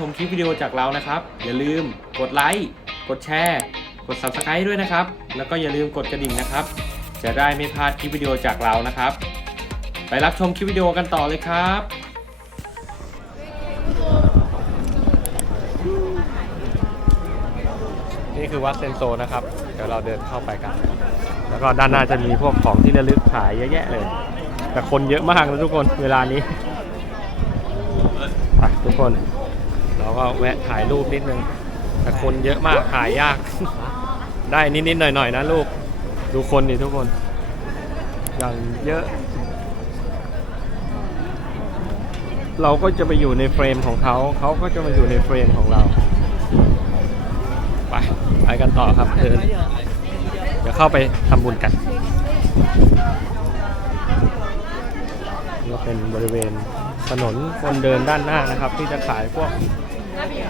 ชมคลิปวิดีโอจากเรานะครับ อย่าลืมกดไลค์กดแชร์กด Subscribe ด้วยนะครับ แล้วก็อย่าลืมกดกระดิ่งนะครับ จะได้ไม่พลาดคลิปวิดีโอจากเรานะครับ ไปรับชมคลิปวิดีโอกันต่อเลยครับนี่คือวัดเซนโซนะครับ เดี๋ยวเราเดินเข้าไปกัน แล้วก็ด้านหน้าจะมีพวกของที่ระลึกขายเยอะแยะเลย แต่คนเยอะมากนะทุกคนเวลานี้ไปทุกคน เราก็แวะถ่ายรูปนิดนึง แต่คนเยอะมากถ่ายยาก ได้นิดๆหน่อยๆนะลูก ดูคนดิทุกคน อย่างเยอะ เราก็จะไปอยู่ในเฟรมของเขา เขาก็จะมาอยู่ในเฟรมของเรา ไปไปกันต่อครับเดินเดี๋ยวเข้าไปทำบุญกันนี่เป็นบริเวณถนนคนเดินด้านหน้านะครับ ที่จะขายพวก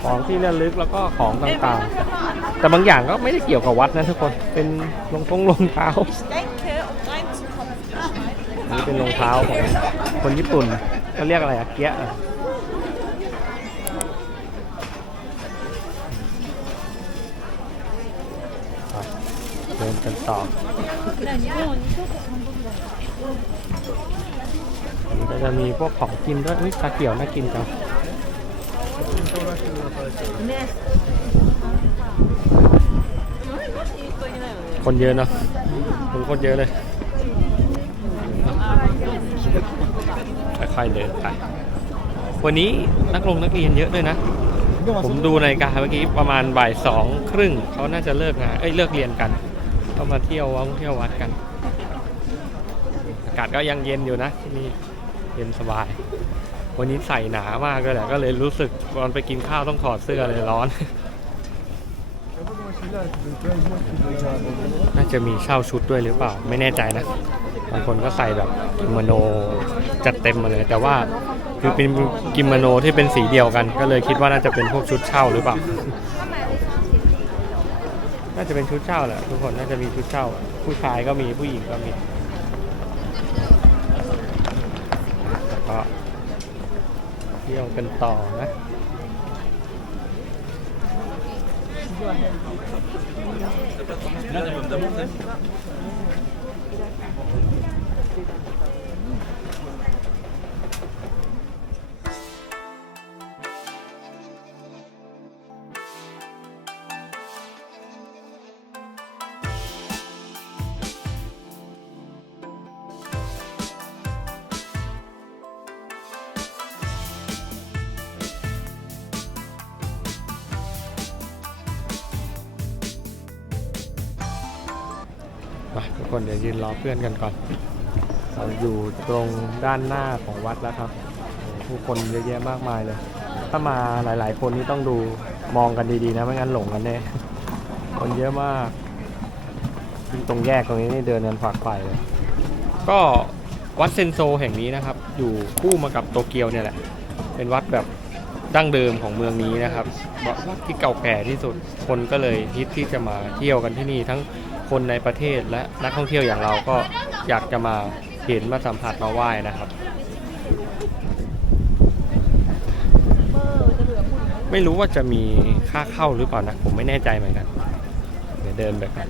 ของที่ระลึกแล้วก็ของต่างๆ แต่บางอย่างก็ไม่ได้เกี่ยวกับวัดนะทุกคน เป็นรองทงรองเท้านนี้เป็นรองเท้าของคนญี่ปุ่นเขาเรียกอะไรอะเกียะเดินกันต่อนนี้ก็จะมีพวกของกินด้วยอุ้ยชาเขียวน่ากินจัง คนเยอะเนาะคนคตรเยอะเลยค่อยๆเดินไป วันนี้นักลงนักเรียนเยอะด้วยนะ ผมดูนาฬิกาเมื่อกี้ประมาณบ่ายสองครึ่งเขาน่าจะเลิกงาน เอ้ยเลิกเรียนกันก็มาเที่ยววังเที่ยววัดกัน อากาศก็ยังเย็นอยู่นะที่นี่ เย็นสบาย วันนี้ใส่หนามากเลยแหละก็เลยรู้สึกตอนไปกินข้าวต้องถอดเสื้อเลยร้อน น่าจะมีเช่าชุดด้วยหรือเปล่า ไม่แน่ใจนะบางคนก็ใส่แบบกิโมโนจัดเต็มมาเลย แต่ว่าคือเป็นกิโมโนที่เป็นสีเดียวกัน ก็เลยคิดว่าน่าจะเป็นพวกชุดเช่าหรือเปล่า น่าจะเป็นชุดเช่าแหละทุกคนน่าจะมีชุดเช่า ผู้ชายก็มีผู้หญิงก็มีก็ ที่ยวกันต่อนะ ไปทุกคนเดี๋ยวยืนรอเพื่อนกันก่อน เราอยู่ตรงด้านหน้าของวัดแล้วครับ ผู้คนเยอะแยะมากมายเลย ถ้ามาหลายๆ คนนี่ต้องดูมองกันดีๆนะไม่งั้นหลงกันแน่ คนเยอะมากตรงแยกตรงนี้นี่เดินกันฝักใฝ่เลย ก็วัดเซนโซแห่งนี้นะครับ อยู่คู่มากับโตเกียวเนี่ยแหละ เป็นวัดแบบดั้งเดิมของเมืองนี้นะครับวัดที่เก่าแก่ที่สุดคนก็เลยฮิตที่จะมาเที่ยวกันที่นี่ทั้ง คนในประเทศและนักท่องเที่ยวอย่างเราก็อยากจะมาเห็นมาสัมผัสมาไหว้นะครับ ไม่รู้ว่าจะมีค่าเข้าหรือเปล่านะ ผมไม่แน่ใจเหมือนกัน เดี๋ยวเดินไปกัน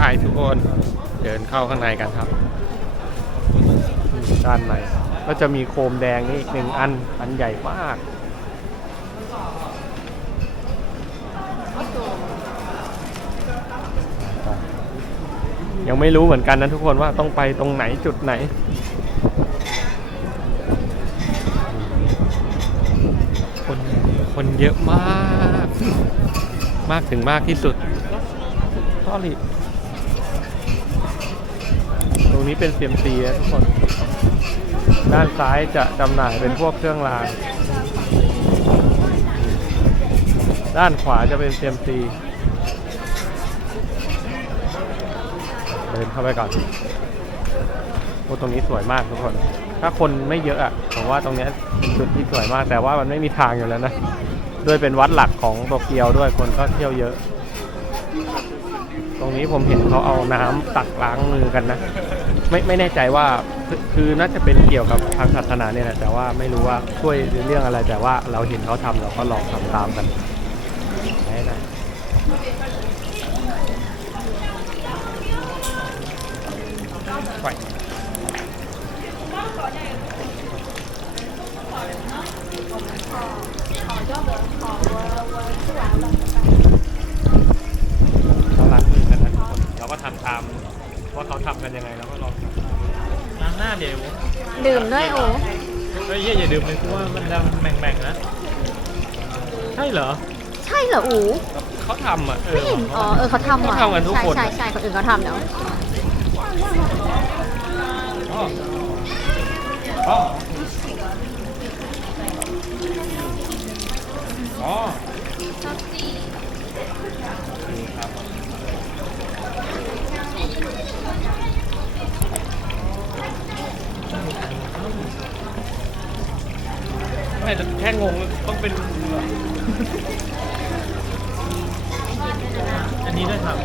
ายทุกคนเดินเข้าข้างในกันครับด้านในก็จะมีโคมแดงนี่อีกหนึ่งอัน อันใหญ่มากยังไม่รู้เหมือนกันนะทุกคนว่าต้องไปตรงไหนจุดไหน คนคนเยอะมาก มากถึงมากที่สุดทอริ ตรงนี้เป็นเซียมซีนะทุกคน ด้านซ้ายจะจำหน่ายเป็นพวกเครื่องราง ด้านขวาจะเป็นเซียมซีเดินเข้าไปก่อนโอ้ตรงนี้สวยมากทุกคน ถ้าคนไม่เยอะอะผมว่าตรงนี้เป็นจุดที่สวยมาก แต่ว่ามันไม่มีทางอยู่แล้วนะ ด้วยเป็นวัดหลักของโตเกียวด้วยคนก็เที่ยวเยอะ ตรงนี้ผมเห็นเขาเอาน้ำตักล้างมือกันนะ ไม่ไม่แน่ใจว่าคือคือน่าจะเป็นเกี่ยวกับทางศาสนาเนี่ยแหละแต่ว่าไม่รู้ว่าช่วยเรื่องอะไรแต่ว่าเราเห็นเขาทำเราก็ลองทำตามกันได้นะไปเขาล้างมือกันนะทุกคนเราก็ทำตาม ว่าเขาทำกันยังไงเราก็ลองทำล้างหน้าเดี๋ยวดื่มด้วยโอ้เฮ้ยอย่าดื่มเลยเพราะว่ามันดำแหม่งๆนะใช่เหรอ ใช่เหรออูเขาทำอะเอไม่อเห็นอ๋อเออเขาทำว่ะเขาทำกันทุกคนใช่ใช่ใช่คนอื่นเขาทำแล้วอ๋ออ๋ออ๋อนี่ครับ ไม่แต่แค่งงต้องเป็น อันนี้ด้วยครับ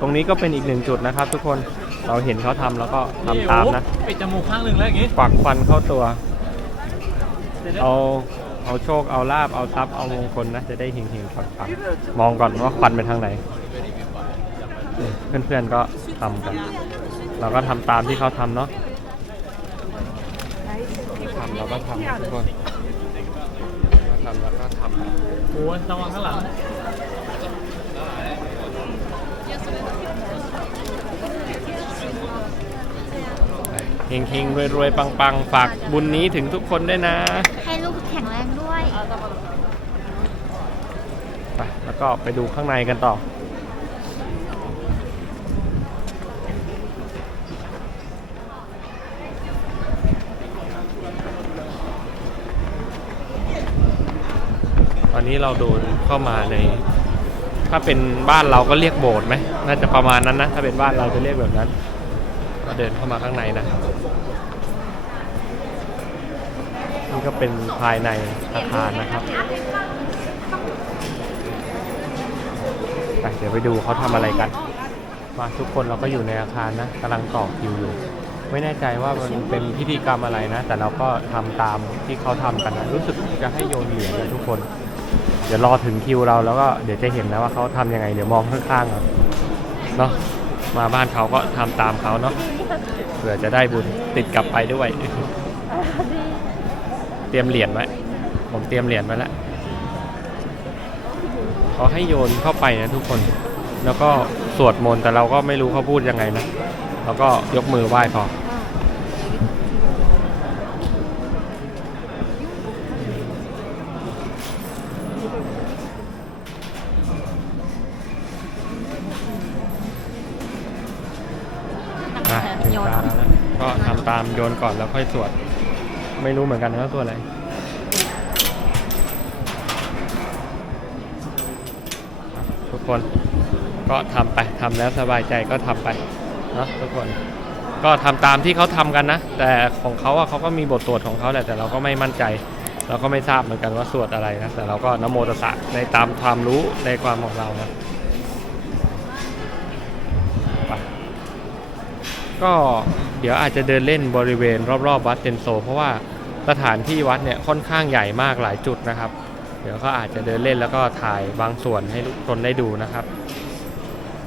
ตรงนี้ก็เป็นอีกหนึ่งจุดนะครับทุกคนเราเห็นเขาทำแล้วก็ทำตามนะปิดจมูกข้างหนึ่งแล้วอย่างงี้ปักฟันเข้าตัวเดี๋ยวๆเอาเอาโชคเอาลาบเอาทรัพย์เอามงคลนะ จะได้เฮงๆปังๆมองก่อนว่าควันไปทางไหนนี่ เพื่อนๆก็ทำกัน เราก็ทำตามที่เขาทำเนาะทำเราก็ทำทุกคนเราทำแล้วก็ทำโอ้ยระวังข้างหลังเฮงๆรวยๆ ปังๆ ฝากบุญนี้ถึงทุกคนด้วยนะ ให้ลูกแข็งแรงด้วย ไป แล้วก็ไปดูข้างในกันต่อ ตอนนี้เราโดนเข้ามาใน ถ้าเป็นบ้านเราก็เรียกโบสถ์ไหมน่าจะประมาณนั้นนะ ถ้าเป็นบ้านเราจะเรียกแบบนั้นก็เดินเข้ามาข้างในนะนี่ก็เป็นภายในอาคารนะครับไปเดี๋ยวไปดูเขาทำอะไรกัน มาทุกคนเราก็อยู่ในอาคารนะกำลังต่อคิวอยู่ ไม่แน่ใจว่ามันเป็นพิธีกรรมอะไรนะ แต่เราก็ทำตามที่เขาทำกันนะรู้สึกจะให้โยนเหรียญนทุกคน เดี๋ยวรอถึงคิวเราแล้วก็เดี๋ยวจะเห็นนะว่าเขาทำยังไง เดี๋ยวมองข้างๆเอาเนาะมาบ้านเขาก็ทำตามเขาเนาะเผื่อจะได้บุญติดกลับไปด้วย เตรียมเหรียญไว้ผมเตรียมเหรียญไว้แล้วเขาให้โยนเข้าไปนะทุกคน แล้วก็สวดมนต์แต่เราก็ไม่รู้เขาพูดยังไงนะแล้วก็ยกมือไหว้พอ อะถึงตาแล้วนะก็ทำตาม โยนก่อนแล้วค่อยสวด ไม่รู้เหมือนกันว่าสวดอะไรทุกคนก็ทำไปทำแล้วสบายใจก็ทำไปเนาะทุกคนก็ทำตามที่เขาทำกันนะ แต่ของเขาอะเขาก็มีบทสวดของเขาแหละแต่เราก็ไม่มั่นใจ เราก็ไม่ทราบเหมือนกันว่าสวดอะไรนะแต่เราก็นโมตสะในตามความรู้ในความของเรานะ ก็เดี๋ยวอาจจะเดินเล่นบริเวณรอบๆ วัดเซนโซ เพราะว่าสถานที่วัดเนี่ยค่อนข้างใหญ่มากหลายจุดนะครับ เดี๋ยวก็อาจจะเดินเล่นแล้วก็ถ่ายบางส่วนให้ทุกคนได้ดูนะครับ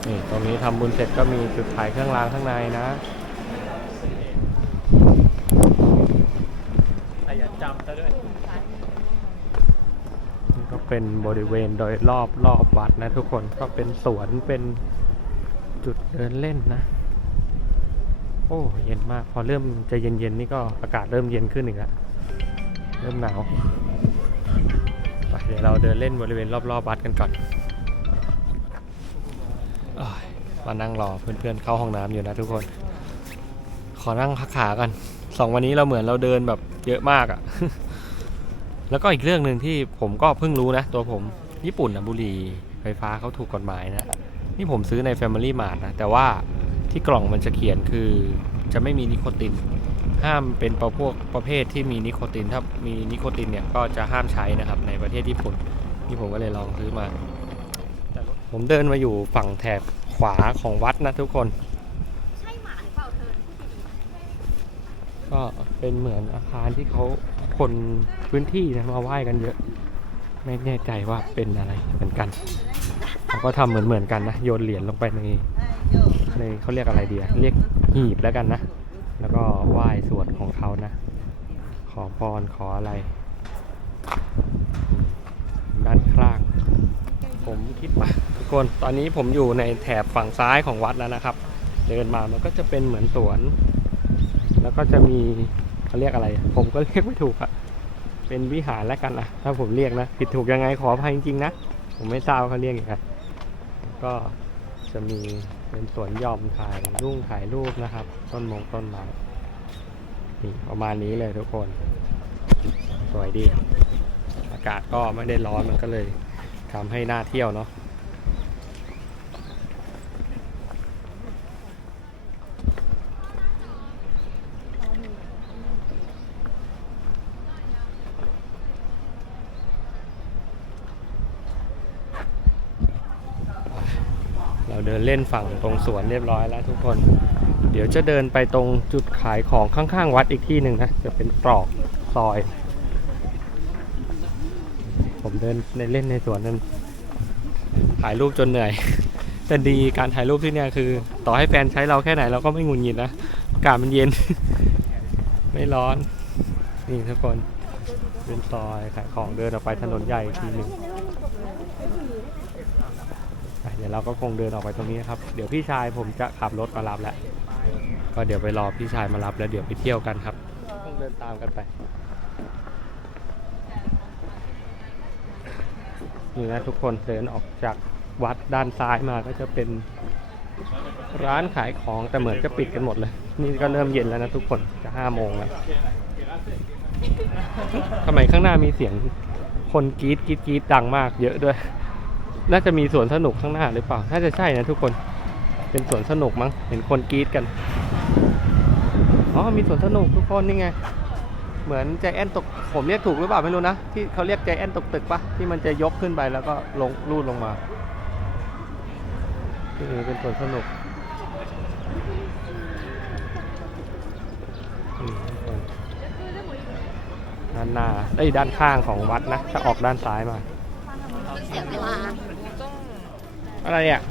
นี่ตรงนี้ทำบุญเสร็จก็มีจุดถ่ายเครื่องรางข้างในนะแต่อย่าจำซะด้วยนี่ก็เป็นบริเวณโดยรอบรอบวัดนะทุกคนก็เป็นสวนเป็นจุดเดินเล่นนะ โอ้เย็นมาก พอเริ่มจะเย็นๆนี่ก็อากาศเริ่มเย็นขึ้นอีกแล้วเริ่มหนาวไปเดี๋ยวเราเดินเล่นบริเวณรอบๆวัดกันก่อนอมานั่งรอเพื่อนๆเข้าห้องน้ำอยู่นะทุกคน ขอนั่งพักขากันสองวันนี้เราเหมือนเราเดินแบบเยอะมากอะ่ะ แล้วก็อีกเรื่องหนึ่งที่ผมก็เพิ่งรู้นะ ตัวผมญี่ปุ่นนะบุหรี่ไฟฟ้าเขาถูกกฎหมายนะ นี่ผมซื้อใน Family Mart นะ แต่ว่า ที่กล่องมันจะเขียนคือจะไม่มีนิโคติน ห้ามเป็นประพวกประเภทที่มีนิโคติน ถ้ามีนิโคตินเนี่ยก็จะห้ามใช้นะครับในประเทศญี่ปุ่นนี่ผมก็เลยลองซื้อมา ผมเดินมาอยู่ฝั่งแถบขวาของวัดนะทุกคน ก็เป็นเหมือนอาคารที่เขาคนพื้นที่นะมาไหว้กันเยอะ ไม่แน่ใจว่าเป็นอะไรเหมือนกันเขาก็ทำเหมือนเหมือนๆกันนะ โยนเหรียญลงไปใน ในเขาเรียกอะไรเดียเรียกหีบแล้วกันนะ แล้วก็ไหว้สวดของเขานะ ขอพรขออะไร ด้านข้าง ผมคิดว่าทุกคนตอนนี้ผมอยู่ในแถบฝั่งซ้ายของวัดแล้วนะครับ เดินมามันก็จะเป็นเหมือนสวน แล้วก็จะมีเขาเรียกอะไร ผมก็เรียกไม่ถูกอะเป็นวิหารแล้วกันนะถ้าผมเรียกนะผิดถูกยังไงขออภัยจริงๆนะ ผมไม่ทราบเขาเรียกยังไงก็ จะมีเป็นสวนหย่อมถ่ายรุ่งถ่ายรูปนะครับ ต้นมงต้นไม้นี่ประมาณนี้เลยทุกคน สวยดี อากาศก็ไม่ได้ร้อนมันก็เลยทำให้น่าเที่ยวเนาะ นเล่นฝั่งตรงสวนเรียบร้อยแล้วทุกคน เดี๋ยวจะเดินไปตรงจุดขายของข้างๆวัดอีกที่หนึ่งนะจะเป็นตรอกซอย ผมเดินในเล่นในสวนนั้นถ่ายรูปจนเหนื่อย แต่ดีการถ่ายรูปที่เนี่ยคือ ต่อให้แฟนใช้เราแค่ไหนเราก็ไม่งุนงิดนะอากาศมันเย็น ไม่ร้อน นี่ทุกคนเป็นซอยขายของเดินออกไปถนนใหญ่อีกทีหนึ่ง ดี๋ยวเราก็คงเดินออกไปตรงนี้ครับ เดี๋ยวพี่ชายผมจะขับรถมารับแล้ว ก็เดี๋ยวไปรอพี่ชายมารับแล้วเดี๋ยวไปเที่ยวกันครับคงเดินตามกันไปนี่นะทุกคนเดินออกจากวัดด้านซ้ายมาก็จะเป็นร้านขายของแต่เหมือนจะปิดกันหมดเลย นี่ก็เริ่มเย็นแล้วนะทุกคนจะห้าโมงแล้วทำไมข้างหน้ามีเสียงคนกรีดกรีดกรีดดังมากเยอะด้วย น่าจะมีสวนสนุกข้างหน้าหรือเปล่า น่าจะใช่นะทุกคน เป็นสวนสนุกมั้ง เห็นคนกรีดกัน อ๋อ มีสวนสนุกทุกคนนี่ไง เหมือนใจแอนตก ผมเรียกถูกหรือเปล่าไม่รู้นะ ที่เขาเรียกใจแอนตกตึกปะที่มันจะยกขึ้นไปแล้วก็ลงลูดลงมานี่เป็นสวนสนุกอืมทุกคนด้านหน้าเอ้ด้านข้างของวัดนะถ้าออกด้านซ้ายมา เสียเวลา อะไรอะ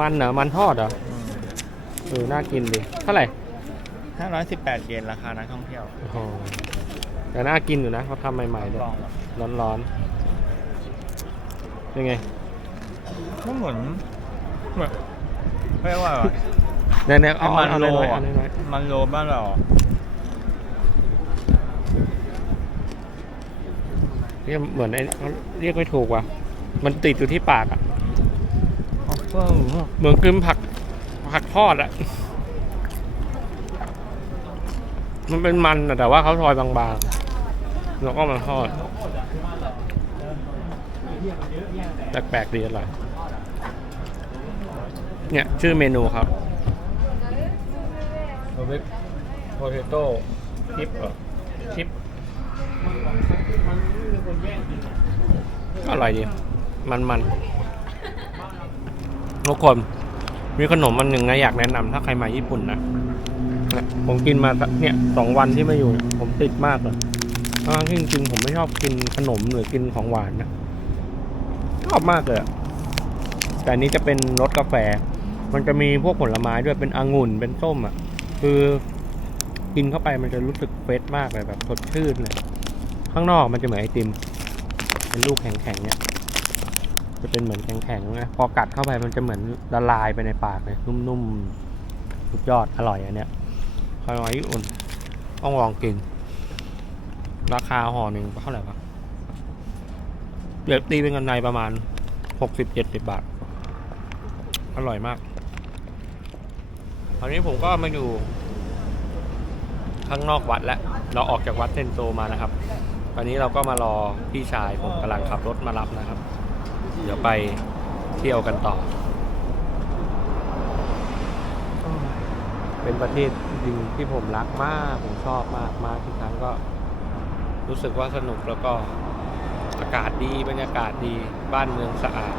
มันเหรอ มันทอดเหรอเออน่ากินดิเท่าไหร่518 เยนราคานักท่องเที่ยวโอ้โหแต่น่ากินอยู่นะเขาทำใหม่ๆด้วยลองแบบร้อนๆเป็นไงก็เหมือนเหมือนเรียกว่าอะไรเนี่ยๆเอามัเอานเอาโลน้อยๆอะเอาน้อยมันโลบ้านเราอะ ๆนี่เหมือนไอ้เขาเรียกไม่ถูกว่ะ มันติดอยู่ที่ปากอะเพิ่มเหมือนกึมผักผักทอดอะ มันเป็นมันอะแต่ว่าเขาซอยบางๆ แล้วก็มาทอด แปลกๆดีอร่อยเนี่ย ชื่อเมนูครับวิปโพเทโต้ชิปเหรอชิป ก็อร่อยดี มันๆทุกคน มีขนมมันหนึ่งนะอยากแนะนำถ้าใครมาญี่ปุ่นนะผมกินมาเนี่ยสองวันที่มาอยู่ ผมติดมากเลยทั้งที่จริงๆผมไม่ชอบกินขนมหรือกินของหวานนะชอบมากเลยแต่นนี้จะเป็นรสกาแฟ มันจะมีพวกผลไม้ด้วยเป็นองุ่นเป็นส้มอะ คือกินเข้าไปมันจะรู้สึกเฟรชมากเลยแบบสดชื่นเลย ข้างนอกมันจะเหมือนไอติม เป็นลูกแข็งๆเนี่ย จะเป็นเหมือนแข็งๆนะพอกัดเข้าไปมันจะเหมือนละลายไปในปากเลยนุ่มๆสุดยอดอร่อยอันเนี้ยขนมญี่ปุ่นต้องลองกิน ราคาห่อหนึ่งเท่าไหร่วะเดี๋ยวตีเป็นเงินในประมาณหกสิบเจ็ดสิบบาท อร่อยมากตอนนี้ผมก็มาอยู่ข้างนอกวัดแล้ว เราออกจากวัดเซนโซมานะครับ ตอนนี้เราก็มารอพี่ชายผมกำลังขับรถมารับนะครับ เดี๋ยวไปเที่ยวกันต่อ เป็นประเทศจริงที่ผมรักมาก ผมชอบมากมาทุกครั้งก็รู้สึกว่าสนุกแล้วก็อากาศดีบรรยากาศดีบ้านเมืองสะอาด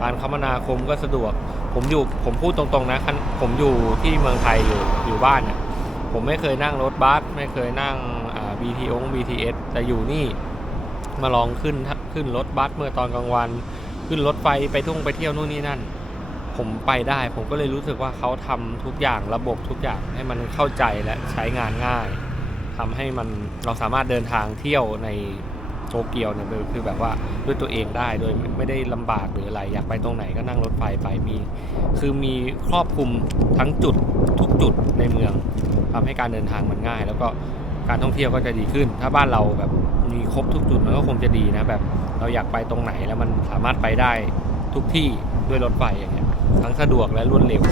การคมนาคมก็สะดวก ผมอยู่ผมพูดตรงๆนะผมอยู่ที่เมืองไทยอยู่อยู่บ้านเนี่ยผมไม่เคยนั่งรถบัสไม่เคยนั่ง อ่า BTO BTS แต่อยู่นี่มาลองขึ้นขึ้นรถบัสเมื่อตอนกลางวัน ขึ้นรถไฟไปทุ่งไปเที่ยวนู่นนี่นั่น ผมไปได้ ผมก็เลยรู้สึกว่าเขาทำทุกอย่างระบบทุกอย่างให้มันเข้าใจและใช้งานง่ายทำให้มันเราสามารถเดินทางเที่ยวในโตเกียวเนี่ยคือแบบว่าด้วยตัวเองได้โดยไม่ได้ลำบากหรืออะไร อยากไปตรงไหนก็นั่งรถไฟไปมี คือมีครอบคลุมทั้งจุดทุกจุดในเมืองทำให้การเดินทางมันง่าย แล้วก็ การท่องเที่ยวก็จะดีขึ้น ถ้าบ้านเราแบบมีครบทุกจุดมันก็คงจะดีนะแบบ เราอยากไปตรงไหนแล้วมันสามารถไปได้ทุกที่ด้วยรถไฟอย่างเงี้ยทั้งสะดวกและรวดเร็ว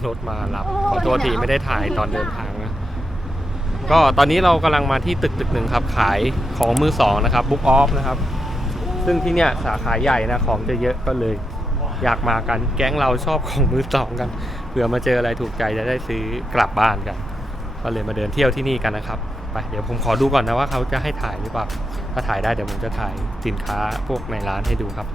เมื่อกี้นั่งรถมารับขอโทษทีไม่ได้ถ่ายตอนเดินทางนะก็ตอนนี้เรากำลังมาที่ตึกตึกหนึ่งครับขายของมือสองนะครับบุ๊กออฟนะครับ ซึ่งที่เนี่ยสาขาใหญ่นะของจะเยอะก็เลย อยากมากันแก๊งเราชอบของมือสองกันเผื่อมาเจออะไรถูกใจจะได้ซื้อกลับบ้านกัน ก็เลยมาเดินเที่ยวที่นี่กันนะครับไปเดี๋ยวผมขอดูก่อนนะว่าเขาจะให้ถ่ายหรือเปล่าถ้าถ่ายได้เดี๋ยวผมจะถ่ายสินค้าพวกในร้านให้ดูครับ